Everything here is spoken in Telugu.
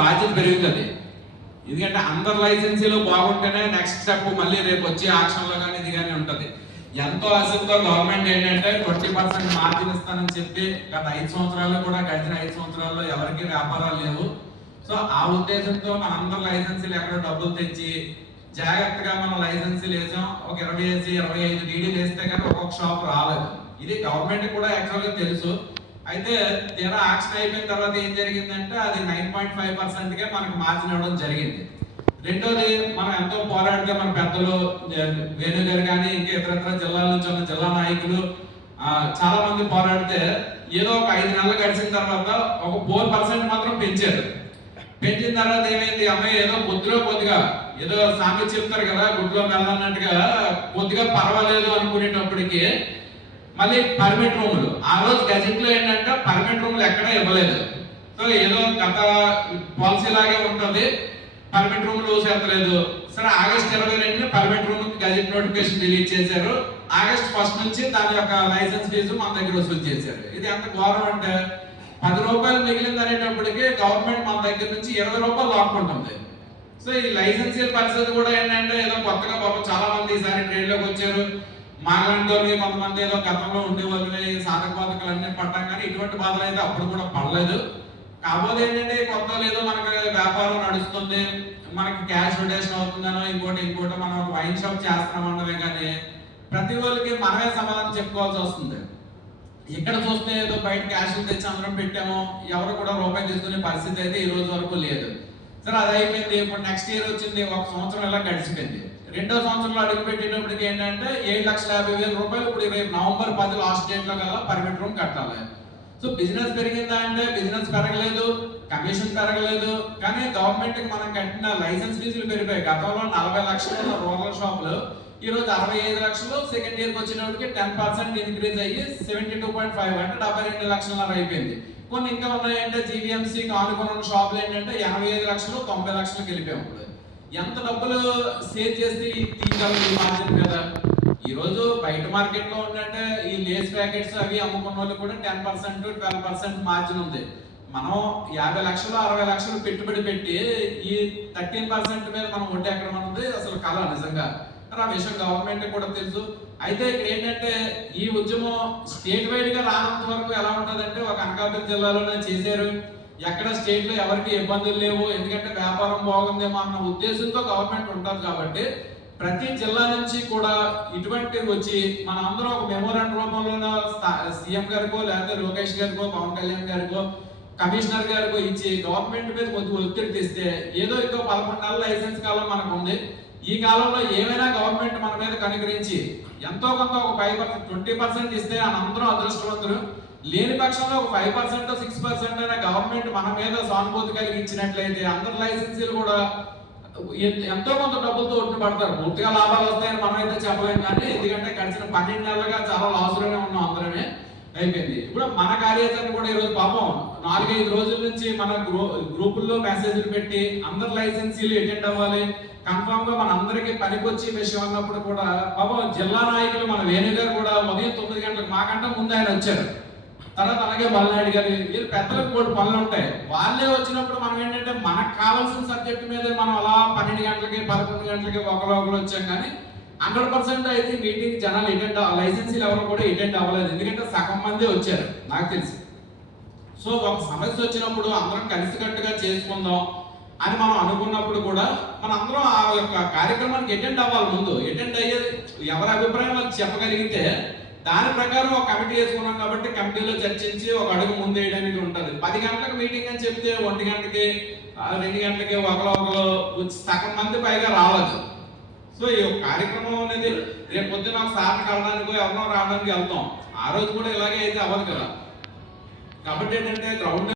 బాధ్యత పెరుగుతుంది. ఎందుకంటే అందరు లైసెన్సీలు బాగుంటేనే నెక్స్ట్ స్టెప్ మళ్ళీ రేపు వచ్చే ఆక్షన్లో కానీ ఇది కానీ ఉంటుంది. ఎంతో ఆశతో గవర్నమెంట్ ఏంటంటే ట్వంటీ పర్సెంట్ మార్జిన్ ఇస్తానని చెప్పి గత ఐదు సంవత్సరాలు కూడా గడిచిన ఐదు సంవత్సరాల్లో ఎవరికి వ్యాపారాలు లేవు. సో ఆ ఉద్దేశంతో మన అందరు లైసెన్సీలు ఎక్కడ డబ్బులు తెచ్చి జాగ్రత్తగా మనం లైసెన్సీలు వేసాం. ఒక ఇరవై వేసి ఇరవై ఐదు డీడీలు వేస్తే కానీ ఒక్కొక్క షాప్ రాలేదు. ఇది గవర్నమెంట్ కూడా యాక్చువల్గా తెలుసు. అయితే తీరా ఆక్షన్ అయిపోయిన తర్వాత ఏం జరిగిందంటే అది నైన్ పాయింట్ ఫైవ్ పర్సెంట్గా మనకు మార్జిన్ ఇవ్వడం జరిగింది. రెండోది మనం ఎంతో పోరాడితే మన పెద్దలు ఏ, వేణు గారు కానీ ఇంకా ఇతరత్ర జిల్లాల నుంచి ఉన్న జిల్లా నాయకులు చాలా మంది పోరాడితే ఏదో ఒక ఐదు నెలలు గడిచిన తర్వాత ఒక ఫోర్ పర్సెంట్ మాత్రం పెంచారు. పెంచిన తర్వాత ఏమైంది? అమ్మాయి ఏదో బొద్దులో కొద్దిగా ఏదో సామెత చెప్తారు కదా గుడ్లో వెళ్ళన్నట్టుగా కొద్దిగా పర్వాలేదు అనుకునేటప్పటికి మళ్ళీ పర్మిట్ రూములు ఆ రోజు గజెట్లో ఏంటంటే పర్మిట్ రూములు ఎక్కడా ఇవ్వలేదు. సో ఏదో గత పాలసీ లాగే ఉంటుంది. పర్మిట్ రూములు చేస్తలేదు. సరే ఆగస్ట్ ఇరవై రెండు permit room gazette notification delete చేశారు. ఆగస్ట్ ఫస్ట్ నుంచి దాని యొక్క లైసెన్స్ ఫీజు మన దగ్గర వసూలు చేశారు. ఇది ఎంత ఘోరం అంటే పది రూపాయలు మిగిలింది అనేటప్పటికీ గవర్నమెంట్ మన దగ్గర నుంచి ఇరవై రూపాయలు లాక్కుంటుంది సో ఈ లైసెన్సీల పరిస్థితి కూడా ఏంటంటే ఏదో కొత్తగా పాపం చాలా మంది ఈసారి ట్రేడ్లోకి వచ్చారు. మాలాంటి కొంతమంది ఏదో గతంలో ఉండేవాళ్ళు సాధక బాధకాలు అన్ని పడ్డాం కానీ ఇటువంటి బాధలు అయితే అప్పుడు కూడా పడలేదు. కాకపోతే ఏంటంటే కొత్త లేదో మనకి వ్యాపారం నడుస్తుంది మనకి క్యాష్ రొటేషన్ అవుతుందనో ఇంకోటి ఇంకోటి మనం ఒక వైన్ షాప్ చేస్తామన్నదే కానీ ప్రతి వాళ్ళకి మనమే సమాధానం చెప్పుకోవాల్సి వస్తుంది. ఇక్కడ చూస్తే ఏదో బయట క్యాష్ తెచ్చి అందరం పెట్టాము ఎవరు కూడా రూపాయి తీసుకునే పరిస్థితి అయితే ఈ రోజు వరకు లేదు. సరే అది అయిపోయింది. ఇప్పుడు నెక్స్ట్ ఇయర్ వచ్చింది ఒక సంవత్సరం ఇలా గడిచిపోయింది? రెండో సంవత్సరంలో అడుగు పెట్టేటప్పటికి ఏంటంటే ఏడు లక్షల యాభై వేల రూపాయలు ఇప్పుడు రేపు నవంబర్ పది లాస్ట్ డేట్లో కల్లా పర్మిట్ రూమ్ కట్టాలి. సో బిజినెస్ పెరిగిందా అంటే బిజినెస్ పెరగలేదు కమిషన్ పెరగలేదు. కానీ గవర్నమెంట్ మనం కట్టిన లైసెన్స్ ఫీజులు పెరిగాయి. గతంలో నలభై లక్షలు రూరల్ షాపులు ఈ రోజు అరవై ఐదు లక్షలు. సెకండ్ ఇయర్కి వచ్చినప్పటికి టెన్ పర్సెంట్ ఇంక్రీజ్ అయ్యి సెవెంటీ టూ పాయింట్ ఫైవ్ అంటే డెబ్బై రెండు లక్షల అయిపోయింది. కొన్ని ఇంకా ఉన్నాయంటే జీవీఎంసీ ఆనుకున్న షాపులు ఏంటంటే ఎనభై ఐదు లక్షలు తొంభై లక్షలు వెళ్ళిపోయాం ఎంత డబ్బులు సేవ్ చేసి తీయగలం ఈ మార్జిన్ కదా ఈరోజు బయట మార్కెట్లో ఉందంటే ఈ లేస్ ప్యాకెట్స్ అవి అమ్ముకున్న వాళ్ళు కూడా ten percent twelve percent margin ఉంది. మనం యాభై లక్షలు అరవై లక్షలు పెట్టుబడి పెట్టి ఈ థర్టీన్ పర్సెంట్ మీద మనం వడ్డీ ఎక్కడ ఉంది అసలు కళ నిజంగా. ఆ విషయం గవర్నమెంట్ కూడా తెలుసు. అయితే ఇక్కడ ఏంటంటే ఈ ఉద్యమం స్టేట్ వైడ్గా రానంత వరకు ఎలా ఉంటదంటే ఒక అనకాపల్లి జిల్లాలోనే చేశారు. ఎక్కడ స్టేట్లో ఎవరికి ఇబ్బందులు లేవు ఎందుకంటే వ్యాపారం బాగుందేమో అన్న ఉద్దేశంతో గవర్నమెంట్ ఉంటుంది కాబట్టి ప్రతి జిల్లా నుంచి కూడా ఇటువంటివి వచ్చి మన అందరం ఒక మెమోరాండం రూపంలో సీఎం గారికో లేకపోతే లోకేష్ గారికో పవన్ కళ్యాణ్ గారికో కమిషనర్ గారికో ఇచ్చి గవర్నమెంట్ మీద కొద్దిగా ఒత్తిడి తెస్తే ఏదో ఇంకో పదకొండు నెలల లైసెన్స్ కాలం మనకు ఉంది ఈ కాలంలో ఏమైనా మీద కనుగరించి ఎంతో కొంత ఒక ఫైవ్ పర్సెంట్ ట్వంటీ పర్సెంట్ ఇస్తే అని అందరూ అదృష్టవంతులు. లేని పక్షంలో ఒక ఫైవ్ పర్సెంట్ సిక్స్ పర్సెంట్ అయినా గవర్నమెంట్ మన మీద సానుభూతి కలిగి ఇచ్చినట్లయితే అందరి లైసెన్సీలు కూడా ఎంతో కొంత డబ్బులతో ఒట్టు పడతారు. పూర్తిగా లాభాలు వస్తాయని మనం అయితే కానీ ఎందుకంటే గడిచిన పన్నెండు నెలలుగా చాలా లాసులోనే ఉన్నాం అందరమే. అయిపోయింది. ఇప్పుడు మన కార్యాచరణ కూడా ఈరోజు పాపం నాలుగైదు రోజుల నుంచి మన గ్రూ గ్రూపుల్లో మెసేజ్లు పెట్టి అందరు లైసెన్సీలు అటెండ్ అవ్వాలి. కన్ఫామ్గా మన అందరికీ పనికొచ్చే విషయం అన్నప్పుడు కూడా బాబు జిల్లా నాయకులు మన వేణు గారు కూడా ఉదయం తొమ్మిది గంటలకు మాకంటే ముందు ఆయన వచ్చారు. తర్వాత అలాగే మల్నాడు గారు వీళ్ళు పెద్దలకు కూడా పనులు ఉంటాయి. వాళ్ళే వచ్చినప్పుడు మనం ఏంటంటే మనకు కావాల్సిన సబ్జెక్ట్ మీదే మనం అలా పన్నెండు గంటలకి పదకొండు గంటలకి ఒకరు ఒకరు వచ్చాం కానీ హండ్రెడ్ పర్సెంట్ అయితే మీటింగ్ జనాలు అటెండ్ లైసెన్సీలు ఎవరు కూడా అటెండ్ అవ్వలేదు. ఎందుకంటే సగం మందే వచ్చారు. నాకు తెలిసి. సో ఒక సమస్య వచ్చినప్పుడు అందరం కలిసికట్టుగా చేసుకుందాం అని మనం అనుకున్నప్పుడు కూడా మన అందరం ఆ యొక్క కార్యక్రమానికి అటెండ్ అవ్వాలి ముందు. అటెండ్ అయ్యేది ఎవరి అభిప్రాయం వాళ్ళు చెప్పగలిగితే దాని ప్రకారం ఒక కమిటీ వేసుకున్నాం కాబట్టి కమిటీలో చర్చించి ఒక అడుగు ముందు వేయడానికి ఉంటుంది. పది గంటలకు మీటింగ్ అని చెప్తే ఒంటి గంటకి రెండు గంటలకి ఒకరు ఒకరు సగం మంది పైగా రాలేదు సో ఈ యొక్క కార్యక్రమం అనేది రేపు పొద్దున ఒక సార్ని కలడానికి ఎవరినో రావడానికి వెళ్తాం. ఆ రోజు కూడా ఇలాగే అయితే అవ్వదు కదా. కాబట్టి ఏంటంటే గ్రౌండ్